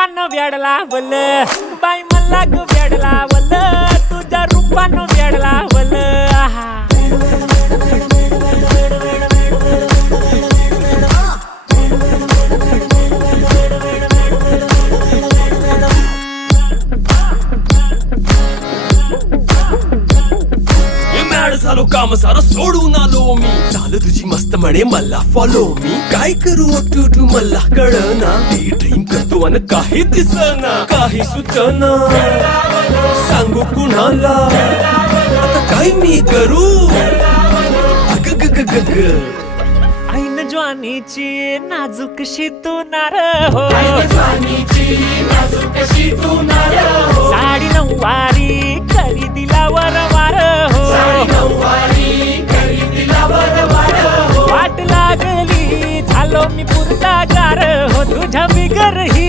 रूपानं वेड लावल बाई मला ग वेड लावल तुझ्या रूपानं वेड लावल झालो काम सारा सोडून आलो मी चाल तुझी मस्त म्हणे मला फॉलो मी काय करू टू मला कळना ड्रीम करतो आणि काही दिसना काही सुचना सांगू कुणाला आता काय मी करू ऐन ज्वानीची नाजूकशी तू नार हो साडी नऊवारी करी दिला वरवार हो वाट लागली झालो मी पुरता गार हो तुझ्या बिगर ही